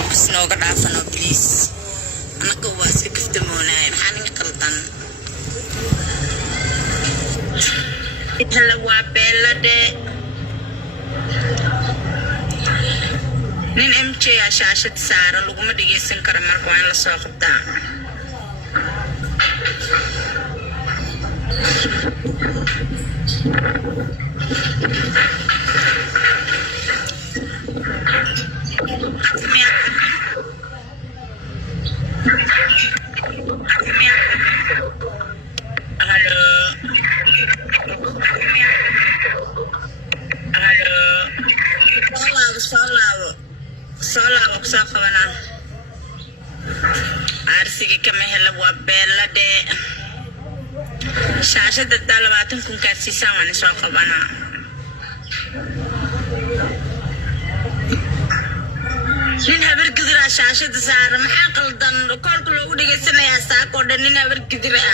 بس نوقع عفنا بليز أنا كواس كيف دمونا محاني قلطن هلا وابيلا دي نين امشي عشاشة سارة لقوم ديجيسن كرمال كوين لسوق الدعم Sola waksa kawanan arsigi kama hela wabella de shasha dadala batun kun karsisa wani soo qabana nin habar gidira shashada saar maxaa qaldan kolka loogu dhigeysanaya saako dhan nin habar gidira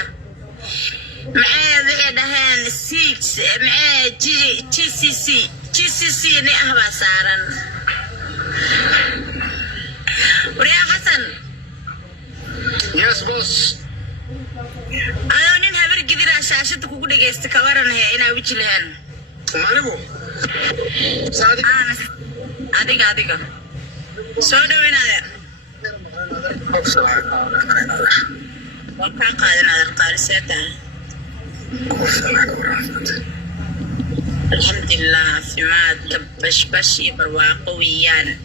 maxay dhahaan GCC ni ahba saaran وريا حسن Yes boss أنا نين هبر كذي رشاشة تقول لك استكبرنا هي أنا وجهلهن مالكو صادق أنا أديك سودا وين هذا وكان قادنا هذا القارسات الحمد لله سماد كبش بشي برواقويان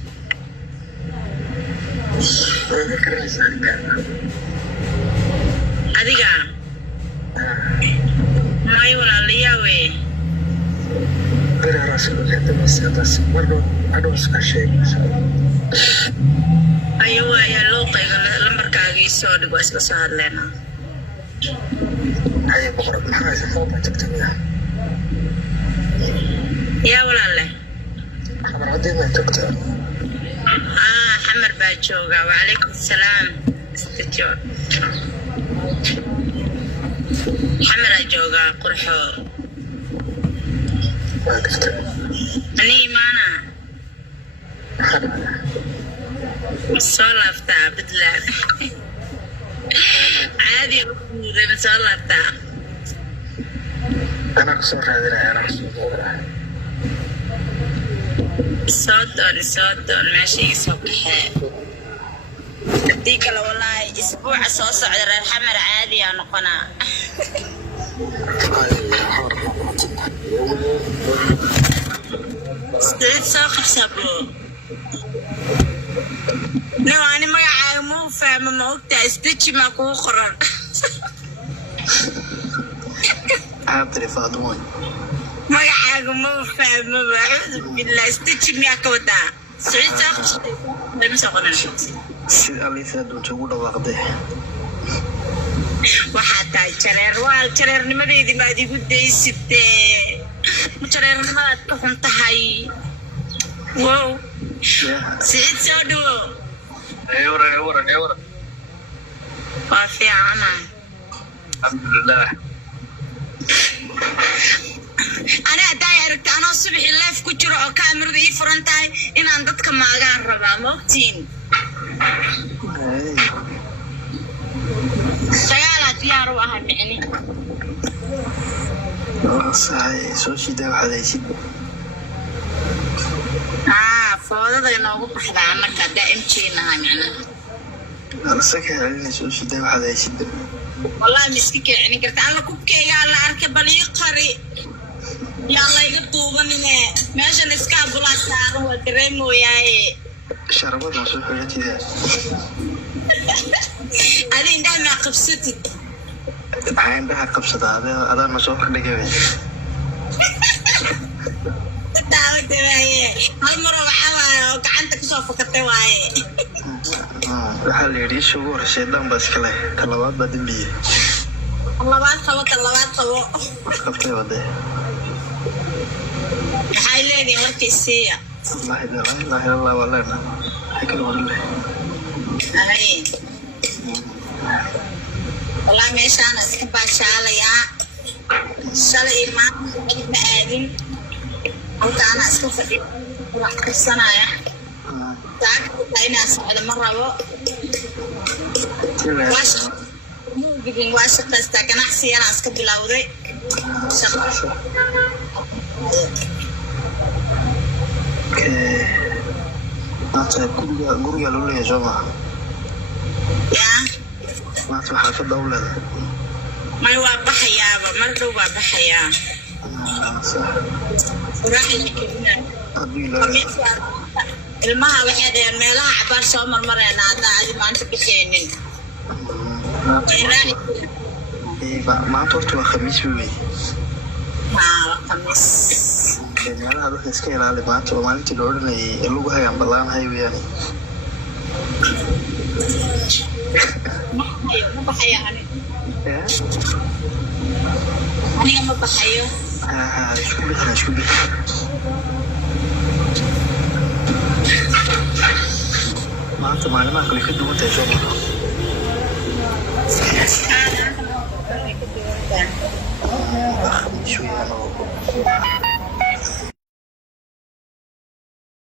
adiga may walaaliyaa wey ayo waayaa loo qayba lambarkaagii soo dhigo isla soo hadleena yaa walaalle حمر باجوغا وعليكم السلام استجوا حمر جوغا قرحو أني مانا صولفتا بدلا عادي زي صولفتا أنا كسر هذا أنا صوتون ماشي صبح ديك لو والله اسبوع صوص على الحمر عادي انا قناع استريت ساق حسابه لو انا ما يعلموا فاهم ما وقت استيتش ما كو قران عبد فاطمه ما يعلموا فاهم بعوذ بالله استيتش ما كودا سعيد ساق لم سقنا سيد علي سيد وجهه dhawaaqday waxaa tahay jareernimadeedii baad igu daysatee ma jareernimadaad ka xun tahay wow siciid soo dhawo waa fiicana alxamdulilah ana haddaan aragta anoo subaxii leef ku jiro oo kaamirada ii furan tahay inaan dadka maagaan rabaa ma ogtiin dagaalaad diyaar u ahay micni صحيح سوشي ده واحد يسيب فوضى inoogu baxdaa marka daa'imkeena macna أنا سكر علينا سوشي ده واحد يسيب والله مسكك يعني قلت الله كوكي يا الله أركب اليقري يا الله يقطوبني ماشي نسكاب ولا سار ودريم وياي شربت نصوح حياتي ده هذه عندما قبستي عندها قبصة هذا نصوح نجيبه تعرف تبعي هالمرة وحنا وقعنتك صوفك التواعي waxaa la yidhi isugu horseedaan baa iska leh talabaad baa dembiye labaad qabo qabtay wadee maxay leedahay markii siiya ilaahi allah waa leena waxay kala wadan leh والله meeshaan iska baashaalayaa shalay maanta ma aadin halkaana iska fadhiyo wax qabsanaya saacadda inaa socdo ma rabo waa shaqaystaa ganacsi yanaa iska bilowday maanta guriga loo leeyahay soo maha maanta waxaa ka dawlada may waa baxayaaba mar dhow waa baxayaa ilmaha waxay dhaheen meelaha cabaar soo marmareen haddaa adi maanta bixeenin maanta horta waa khamiis wey khamiis meelaha dadka iska ilaali maanta waa maalintii la odhanayay lagu hayaan ballaanahay weyaan ma baxayo aniga ma baxayo isku bixi maanta maalimaha kale ka duwan tahay soo maha khamiis weyaan oo